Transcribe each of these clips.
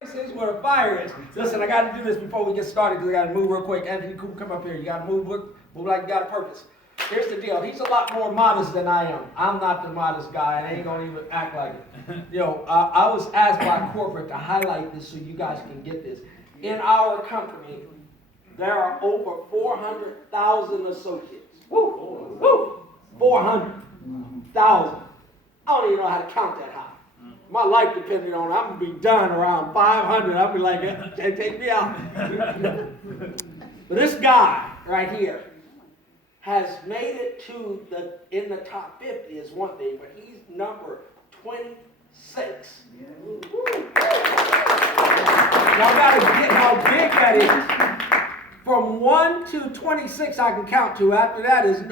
This is where the fire is. Listen, I got to do this before we get started because I got to move real quick. Anthony, come up here. You got to move like you got a purpose. Here's the deal. He's a lot more modest than I am. I'm not the modest guy, and I ain't going to even act like it. I was asked by corporate to highlight this so you guys can get this. In our company, there are over 400,000 associates. Woo! Woo! 400,000. I don't even know how to count that high. My life depended on it. I'm going to be done around 500. I'll be like, take me out. But this guy right here has made it to in the top 50 is one thing, but he's number 26. Y'all got to get how big that is. From 1 to 26 I can count to. After that is...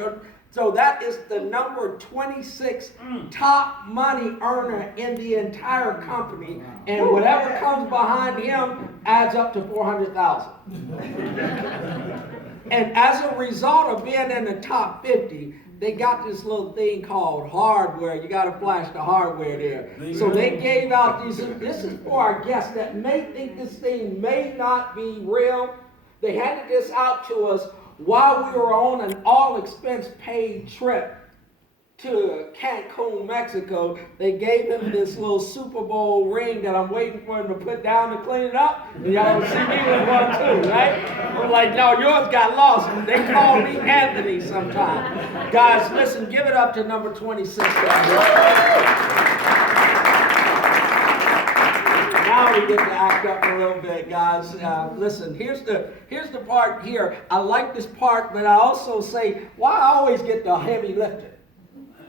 So that is the number 26 top money earner in the entire company. And whatever comes behind him adds up to 400,000. And as a result of being in the top 50, they got this little thing called hardware. You got to flash the hardware there. So they gave out these. This is for our guests that may think this thing may not be real. They handed this out to us while we were on an all-expense-paid trip to Cancun, Mexico. They gave him this little Super Bowl ring that I'm waiting for him to put down to clean it up. And y'all will see me with one too, right? I'm like, no, yours got lost. They call me Anthony sometimes. Guys, listen, give it up to number 26. Now we get to act up a little bit, guys. Listen, here's the part here. I like this part, but I also say, why I always get the heavy lifting?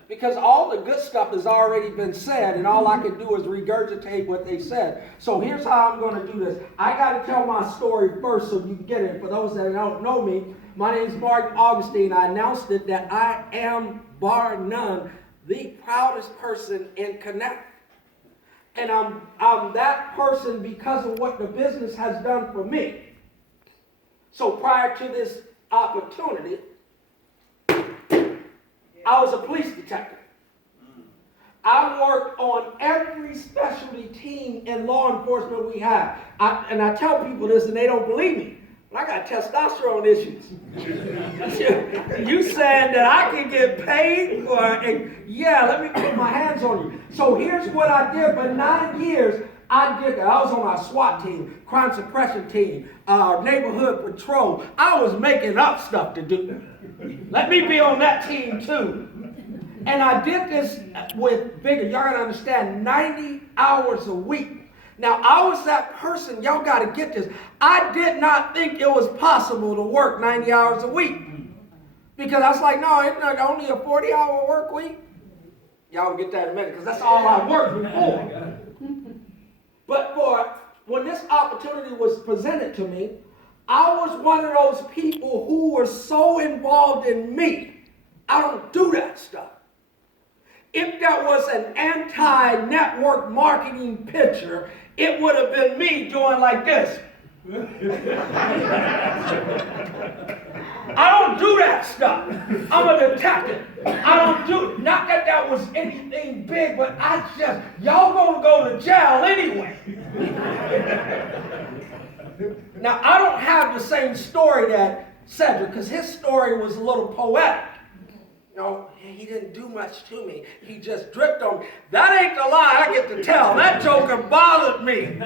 Because all the good stuff has already been said, and all I can do is regurgitate what they said. So here's how I'm going to do this. I got to tell my story first so you can get it. For those that don't know me, my name is Martin Augustine. I announced it that I am, bar none, the proudest person in Kynect. And I'm that person because of what the business has done for me. So prior to this opportunity, I was a police detective. I worked on every specialty team in law enforcement we have. And I tell people this and they don't believe me. But I got testosterone issues. You saying that I can get paid for yeah, let me put my hands on you. So here's what I did for 9 years. I did that. I was on our SWAT team, crime suppression team, neighborhood patrol. I was making up stuff to do. Let me be on that team too. And I did this with bigger, y'all gotta understand, 90 hours a week. Now, I was that person, y'all got to get this. I did not think it was possible to work 90 hours a week. Because I was like, no, it's not only a 40-hour work week. Y'all will get that in a minute, because that's all I worked before. But when this opportunity was presented to me, I was one of those people who were so involved in me. I don't do that stuff. If that was an anti-network marketing picture, it would have been me doing like this. I don't do that stuff. I'm a detective. I don't do, not that that was anything big, but y'all gonna go to jail anyway. Now, I don't have the same story that Cedric, because his story was a little poetic. No, he didn't do much to me. He just dripped on me. That ain't the lie I get to tell. That joker bothered me.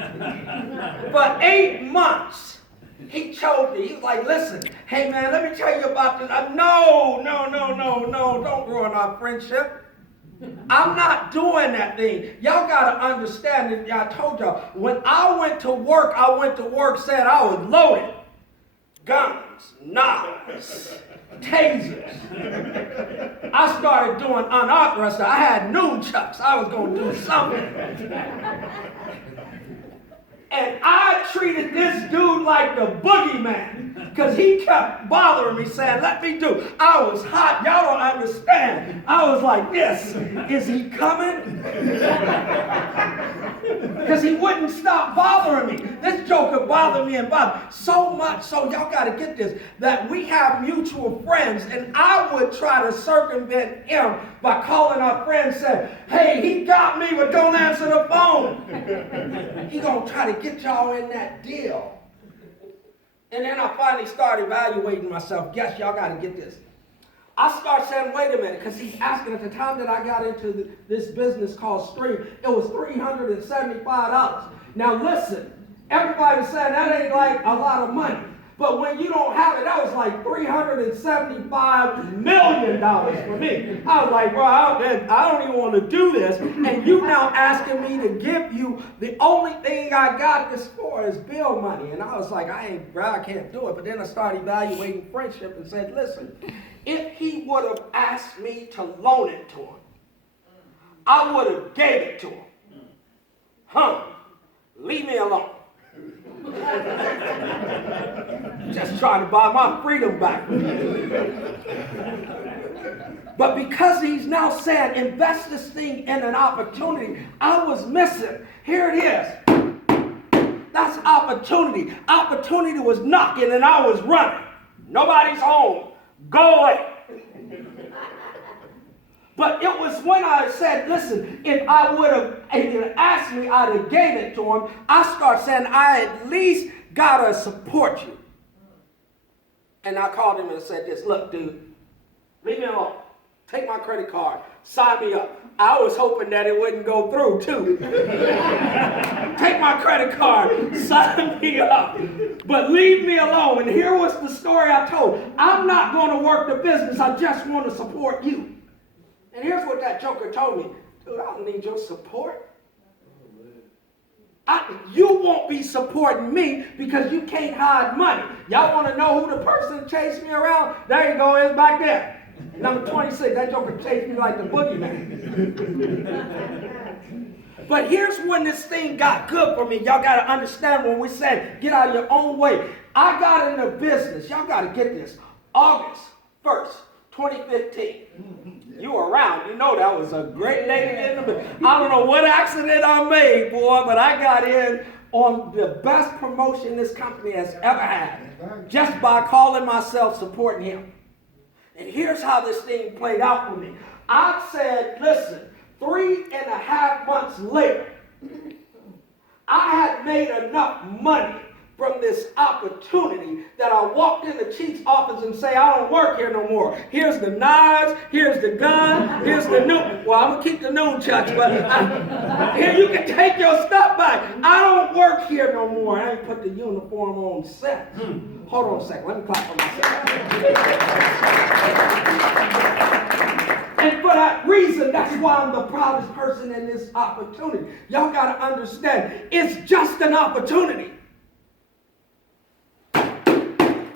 For 8 months, he told me. He was like, listen, hey man, let me tell you about this. No, don't ruin our friendship. I'm not doing that thing. Y'all got to understand, and I told y'all, when I went to work said I was loaded. Guns, knives, tasers. I started doing unauthorized stuff. I had nunchucks. I was going to do something. And I treated this dude like the boogeyman because he kept bothering me saying, let me do. I was hot. Y'all don't understand. I was like this. Is he coming? Because he wouldn't stop bothering me. This joker bothered me and bothered me so much, so y'all got to get this, that we have mutual friends, and I would try to circumvent him by calling our friend and saying, hey, he got me, but don't answer the phone. He going to try to get y'all in that deal. And then I finally started evaluating myself. Guess y'all got to get this. I start saying, wait a minute, because he's asking at the time that I got into this business called Stream, it was $375. Now listen, everybody was saying that ain't like a lot of money. But when you don't have it, that was like $375 million for me. I was like, bro, I don't even want to do this. And you now asking me to give you the only thing I got this for is bill money. And I was like, I can't do it. But then I started evaluating friendship and said, listen, if he would have asked me to loan it to him, I would have gave it to him. Leave me alone. Just trying to buy my freedom back. But because he's now saying, invest this thing in an opportunity, I was missing. Here it is. That's opportunity. Opportunity was knocking and I was running. Nobody's home. Go away. But it was when I said, listen, if he asked me, I'd have gave it to him. I start saying, I at least got to support you. And I called him and said this, look, dude, leave me alone. Take my credit card. Sign me up. I was hoping that it wouldn't go through, too. Take my credit card. Sign me up. But leave me alone. And here was the story I told. I'm not going to work the business. I just want to support you. And here's what that joker told me. Dude, I don't need your support. You won't be supporting me because you can't hide money. Y'all want to know who the person chased me around? There you go, it's back there. Number 26, that joker chased me like the boogeyman. But here's when this thing got good for me. Y'all got to understand when we said, get out of your own way. I got into business. Y'all got to get this. August 1st, 2015. You were around. You know that was a great day to get in the business. I don't know what accident I made, boy, but I got in on the best promotion this company has ever had. Just by calling myself supporting him. And here's how this thing played out for me. I said, listen, 3.5 months later, I had made enough money from this opportunity that I walked in the chief's office and say, I don't work here no more. Here's the knives, here's the gun, here's the new, well, I'm going to keep the nunchucks, but here you can take your stuff back. I don't work here no more. I ain't put the uniform on set. Hold on a second. Let me clap for myself. And for that reason, that's why I'm the proudest person in this opportunity. Y'all got to understand, it's just an opportunity.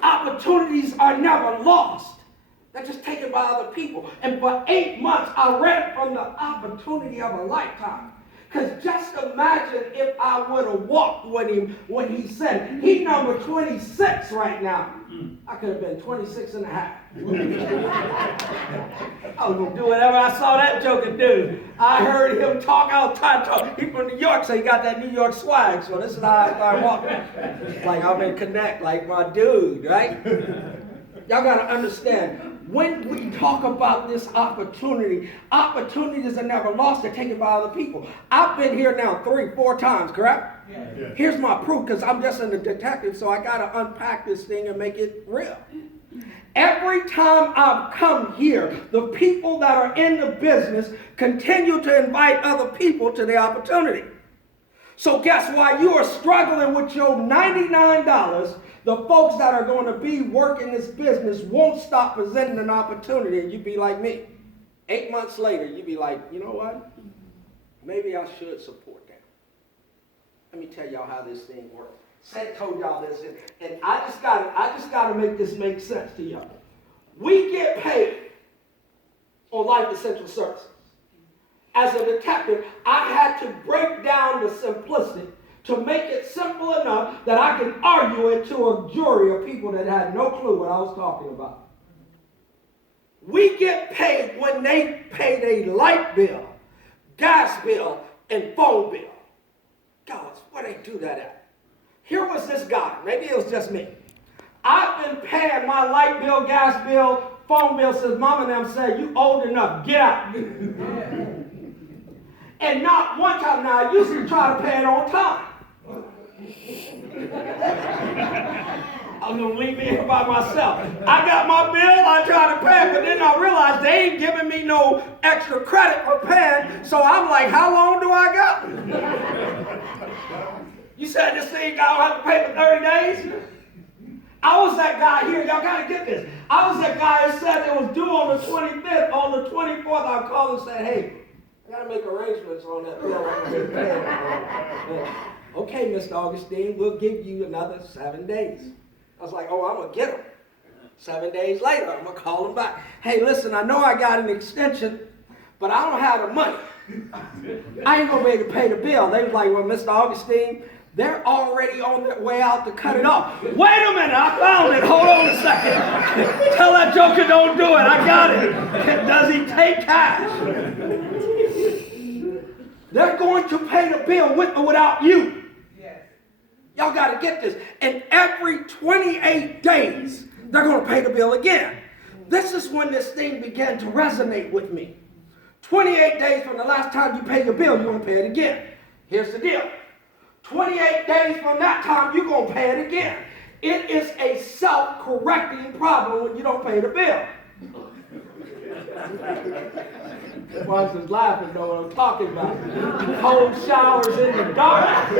Opportunities are never lost. They're just taken by other people. And for 8 months, I read from the opportunity of a lifetime. Because just imagine if I would have walked with him when he said, he number 26 right now. I could have been 26 and a half. I was going to do whatever I saw that joker do. I heard him talk. I was trying to talk. He's from New York, so he got that New York swag. So this is how I started walking. Like I'm in Kynect, like my dude, right? Y'all got to understand. When we talk about this opportunity, opportunities are never lost. They're taken by other people. I've been here now 3-4 times, correct? Yeah. Here's my proof, because I'm just a detective, so I got to unpack this thing and make it real. Every time I've come here, the people that are in the business continue to invite other people to the opportunity. So guess why you are struggling with your $99, the folks that are going to be working this business won't stop presenting an opportunity, and you be like me. 8 months later, you be like, you know what? Maybe I should support them. Let me tell y'all how this thing works. Seth told y'all this, and I just gotta make this make sense to y'all. We get paid on Life Essential Services. As a detective, I had to break down the simplicity to make it simple enough that I can argue it to a jury of people that had no clue what I was talking about. We get paid when they pay their light bill, gas bill, and phone bill. God, where they do that at? Here was this guy. Maybe it was just me. I've been paying my light bill, gas bill, phone bill since Mama and them said, you old enough, get out. And not one time now, I used to try to pay it on time. I'm going to leave me here by myself. I got my bill, I try to pay it, but then I realized they ain't giving me no extra credit for paying, so I'm like, how long do I got? You said this thing I don't have to pay for 30 days? I was that guy here, y'all got to get this. I was that guy that said it was due on the 25th. On the 24th, I called and said, hey, I got to make arrangements on that bill. I'm going to pay it. Okay, Mr. Augustine, we'll give you another 7 days. I was like, oh, I'm going to get them. 7 days later, I'm going to call them back. Hey, listen, I know I got an extension, but I don't have the money. I ain't going to be able to pay the bill. They was like, well, Mr. Augustine, they're already on their way out to cut it off. Wait a minute, I found it. Hold on a second. Tell that joker don't do it. I got it. Does he take cash? They're going to pay the bill with or without you. Yes. Y'all got to get this. And every 28 days, they're going to pay the bill again. This is when this thing began to resonate with me. 28 days from the last time you pay your bill, you're going to pay it again. Here's the deal. 28 days from that time, you're going to pay it again. It is a self-correcting problem when you don't pay the bill. Wife is laughing, know what I'm talking about. Cold showers in the dark.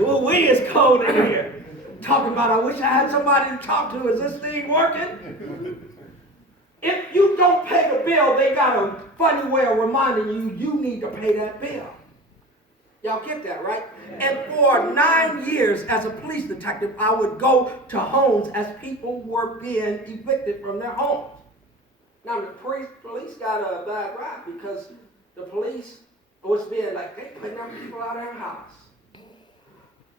Ooh, we is cold in here. Talking about, I wish I had somebody to talk to. Is this thing working? If you don't pay the bill, they got a funny way of reminding you, you need to pay that bill. Y'all get that, right? And for 9 years as a police detective, I would go to homes as people were being evicted from their homes. Now, the police got a bad rap because the police was being like, they putting them people out of their house.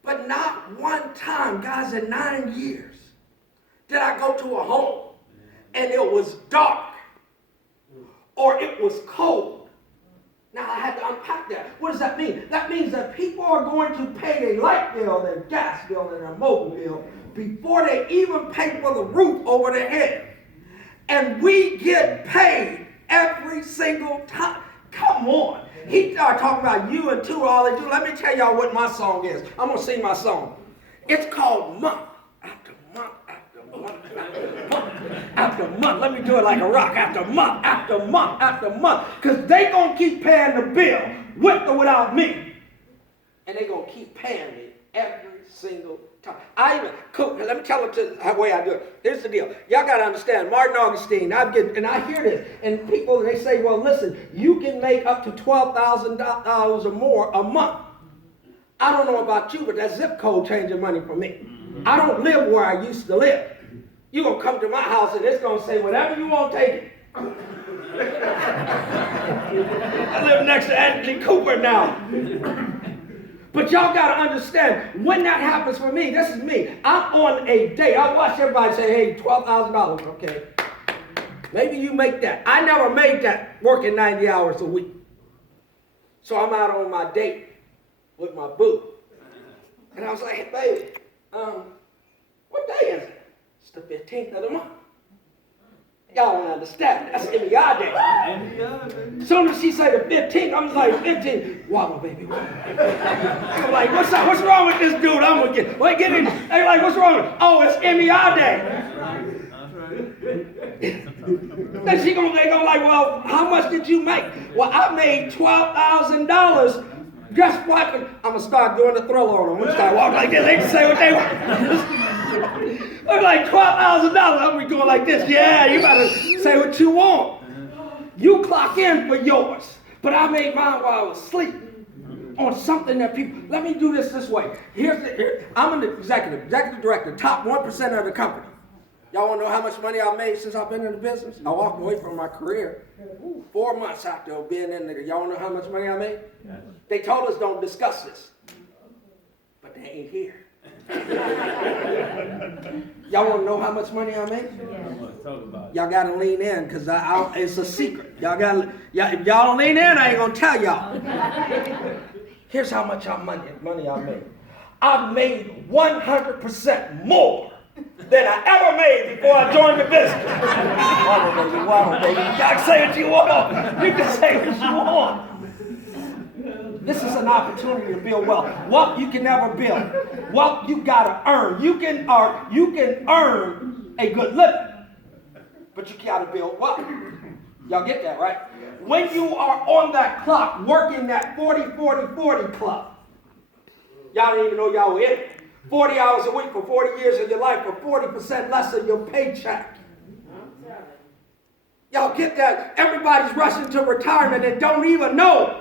But not one time, guys, in 9 years, did I go to a home and it was dark or it was cold. Now, I had to unpack that. What does that mean? That means that people are going to pay their light bill, their gas bill, and their mobile bill before they even pay for the roof over their head. And we get paid every single time. Come on. He started talking about you and two, all they do. Let me tell y'all what my song is. I'm going to sing my song. It's called Month After Month After Month After Month After Month. Let me do it like a rock. After month after month after month. Because they going to keep paying the bill with or without me. And they going to keep paying me every single time. Let me tell them the way I do it. Here's the deal. Y'all got to understand, Martin Augustine, I hear this, and people, they say, well, listen, you can make up to $12,000 or more a month. I don't know about you, but that zip code changing money for me. I don't live where I used to live. You're going to come to my house, and it's going to say, whatever you want, take it. I live next to Anthony Cooper now. But y'all got to understand, when that happens for me, this is me. I'm on a date. I watch everybody say, hey, $12,000. Okay. Maybe you make that. I never made that working 90 hours a week. So I'm out on my date with my boo. And I was like, hey, baby, what day is it? It's the 15th of the month. Y'all don't understand. That's MEI day. As soon as she said the 15th, I'm like, 15. Wobble, baby. I'm like, what's up? What's wrong with this dude? I'm gonna get in. They like, what's wrong with it? Oh, it's MEI day. Then they gonna like, well, how much did you make? Well, I made $12,000. Guess what? I'm gonna start doing the Thriller on them. I'm gonna start walking like this. They can say what they want. Look like $12,000. I'm gonna be going like this. Yeah, you better say what you want. You clock in for yours. But I made mine while I was asleep on something that people. Let me do this way. I'm an executive director, top 1% of the company. Y'all want to know how much money I've made since I've been in the business? I walked away from my career 4 months after being in there. Y'all want to know how much money I made? Yes. They told us don't discuss this. But they ain't here. Y'all want to know how much money I made? Yes. Y'all got to lean in because it's a secret. If y'all don't lean in, I ain't going to tell y'all. Here's how much money I made. I made 100% more than I ever made before I joined the business. Wow, baby. You can say what you want. You can say what you want. This is an opportunity to build wealth. Wealth you can never build. Wealth you gotta earn. You can earn a good living, but you gotta build wealth. Y'all get that, right? When you are on that clock working that 40-40-40 club, y'all didn't even know y'all were in it. 40 hours a week for 40 years of your life for 40% less of your paycheck. Y'all get that? Everybody's rushing to retirement and don't even know.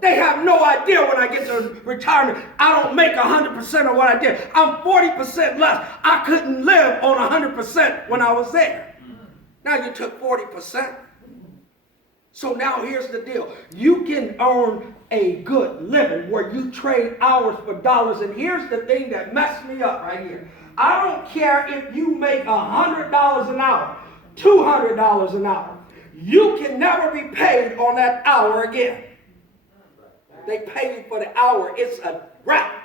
They have no idea when I get to retirement, I don't make 100% of what I did. I'm 40% less. I couldn't live on 100% when I was there. Now you took 40%. So now here's the deal. You can earn a good living where you trade hours for dollars. And here's the thing that messed me up right here. I don't care if you make $100 an hour, $200 an hour. You can never be paid on that hour again. They pay you for the hour. It's a wrap.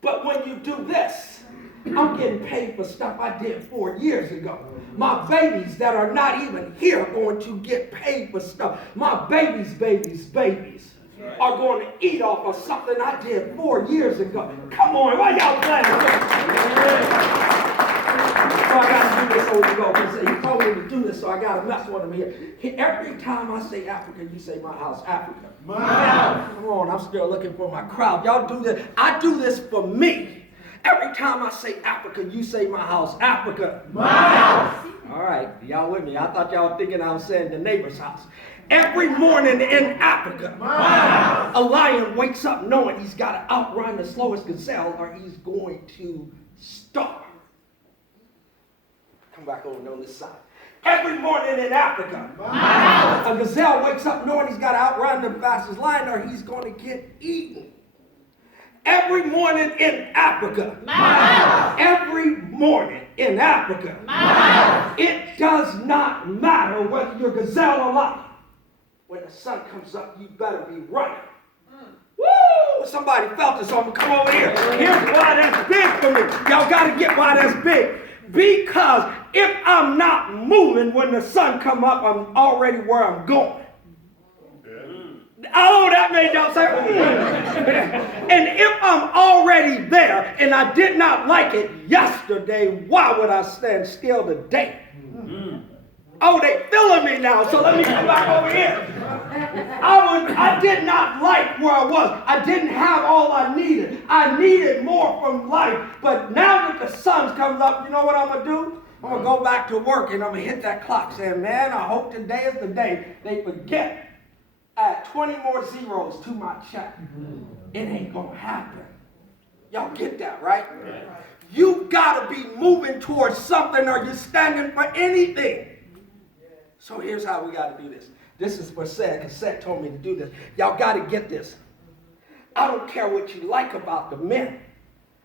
But when you do this, I'm getting paid for stuff I did 4 years ago. My babies that are not even here are going to get paid for stuff. My babies are going to eat off of something I did 4 years ago. Come on, why y'all playing? So I got to do this over go. He told me to do this, so I got to mess with him here. Every time I say Africa, you say my house, Africa. My house. Come on, I'm still looking for my crowd. Y'all do this. I do this for me. Every time I say Africa, you say my house, Africa. My house. All right, y'all with me? I thought y'all were thinking I was saying the neighbor's house. Every morning in Africa, a lion wakes up knowing he's got to outrun the slowest gazelle or he's going to starve. Come back over on this side. Every morning in Africa, a gazelle wakes up knowing he's got to outrun the fastest lion or he's going to get eaten. Every morning in Africa, every morning in Africa, it does not matter whether you're gazelle or lion. When the sun comes up, you better be running. Woo! Somebody felt this, so I'm going to come over here. Here's why that's big for me. Y'all got to get why that's big. Because if I'm not moving when the sun come up, I'm already where I'm going. Oh, that made y'all say, And if I'm already there and I did not like it yesterday, why would I stand still today? Oh, they feeling me now, so let me come back over here. I did not like where I was. I didn't have all I needed. I needed more from life. But now that the sun comes up, you know what I'm going to do? I'm going to go back to work and I'm going to hit that clock saying, man, I hope today is the day they forget. Add 20 more zeros to my check. It ain't going to happen. Y'all get that, right? You got to be moving towards something or you're standing for anything. So here's how we got to do this. This is for Seth, because Seth told me to do this. Y'all got to get this. I don't care what you like about the men,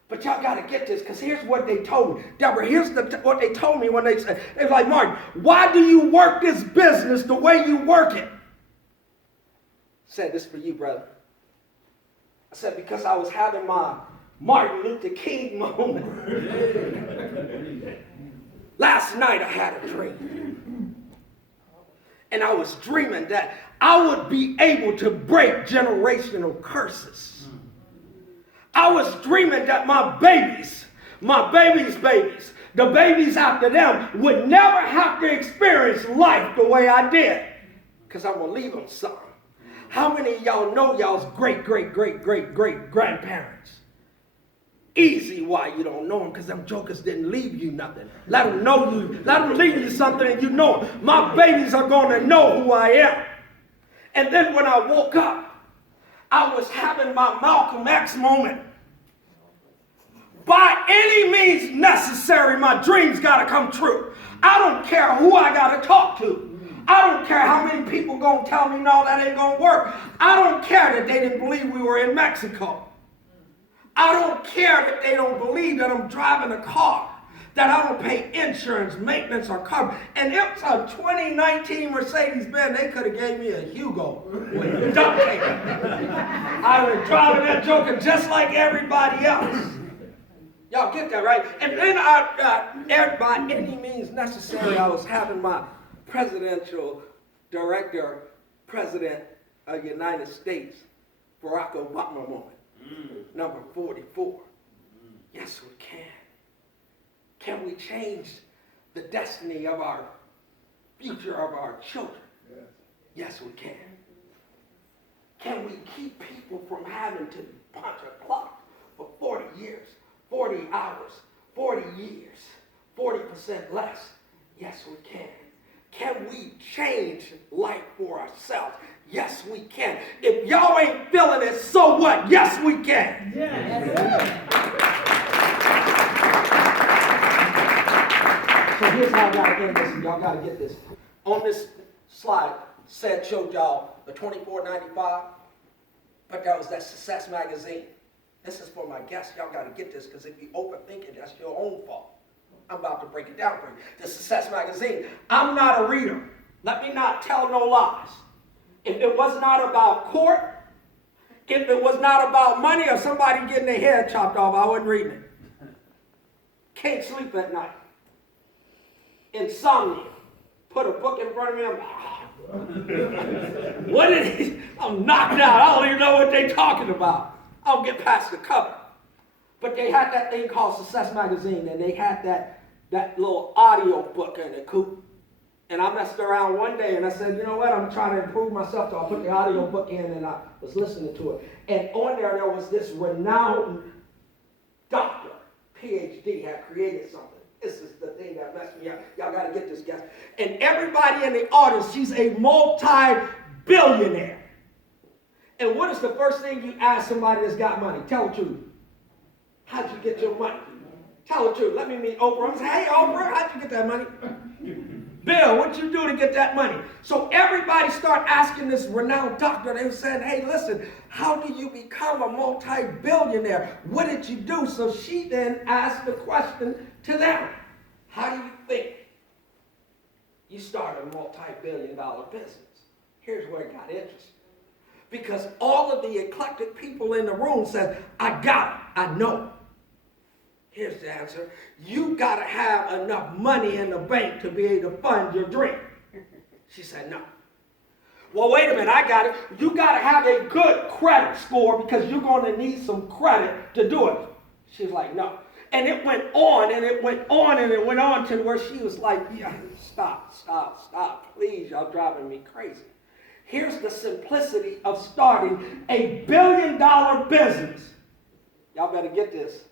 but y'all got to get this, because here's what they told me. Deborah, here's what they told me when they said, they were like, Martin, why do you work this business the way you work it? I said, this for you, brother. I said, because I was having my Martin Luther King moment. Last night I had a dream. And I was dreaming that I would be able to break generational curses. I was dreaming that my babies, the babies after them would never have to experience life the way I did. Because I'm going to leave them something. How many of y'all know y'all's great-great-great-great-great-grandparents? Easy why you don't know them, because them jokers didn't leave you nothing. Let them know you. Let them leave you something and you know them. My babies are going to know who I am. And then when I woke up, I was having my Malcolm X moment. By any means necessary, my dreams got to come true. I don't care who I got to talk to. I don't care how many people going to tell me, no, that ain't going to work. I don't care that they didn't believe we were in Mexico. I don't care that they don't believe that I'm driving a car that I don't pay insurance, maintenance, or cover. And it's a 2019 Mercedes-Benz. They could have gave me a Hugo with duct tape. I was driving that joker just like everybody else. Y'all get that, right? And then by any means necessary, I was having my presidential director, President of the United States, Barack Obama moment. Number 44. Yes, we can. Can we change the destiny of our future, of our children? Yes, we can. Can we keep people from having to punch a clock for 40 years, 40 hours, 40 years, 40% less? Yes, we can. Can we change life for ourselves? Yes, we can. If y'all ain't feeling it, so what? Yes, we can. So here's how I got to end this, and y'all got to get this. On this slide, showed y'all the 24.95, but that was that Success magazine. This is for my guests. Y'all got to get this, because if you overthink it, that's your own fault. I'm about to break it down for you. The Success magazine. I'm not a reader. Let me not tell no lies. If it was not about court, if it was not about money or somebody getting their head chopped off, I wouldn't read it. Can't sleep at night. Insomnia. Put a book in front of me, what is he? I'm knocked out. I don't even know what they're talking about. I don't get past the cover. But they had that thing called Success Magazine, and they had that little audio book in the coop. And I messed around one day, and I said, you know what, I'm trying to improve myself, so I put the audio book in, and I was listening to it. And on there was this renowned doctor, PhD, had created something. This is the thing that messed me up. Y'all got to get this, guys. And everybody in the audience, she's a multi-billionaire. And what is the first thing you ask somebody that's got money? Tell the truth. How'd you get your money? Tell the truth. Let me meet Oprah. I'm saying, hey, Oprah, how'd you get that money? Bill, what'd you do to get that money? So everybody start asking this renowned doctor. They were saying, hey, listen, how do you become a multi-billionaire? What did you do? So she then asked the question to them. How do you think you start a multi-billion-dollar business? Here's where it got interesting. Because all of the eclectic people in the room said, I got it, I know. Here's the answer. You got to have enough money in the bank to be able to fund your dream. She said, no. Well, wait a minute, I got it. You got to have a good credit score because you're going to need some credit to do it. She's like, no. And it went on, and it went on, and it went on to where she was like, yeah, stop. Please, y'all driving me crazy. Here's the simplicity of starting a billion-dollar business. Y'all better get this.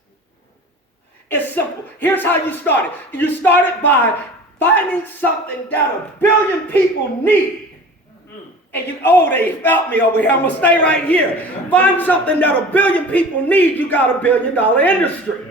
It's simple. Here's how you start it. You start it by finding something that a billion people need. And they felt me over here. I'm going to stay right here. Find something that a billion people need. You got a $1 billion industry.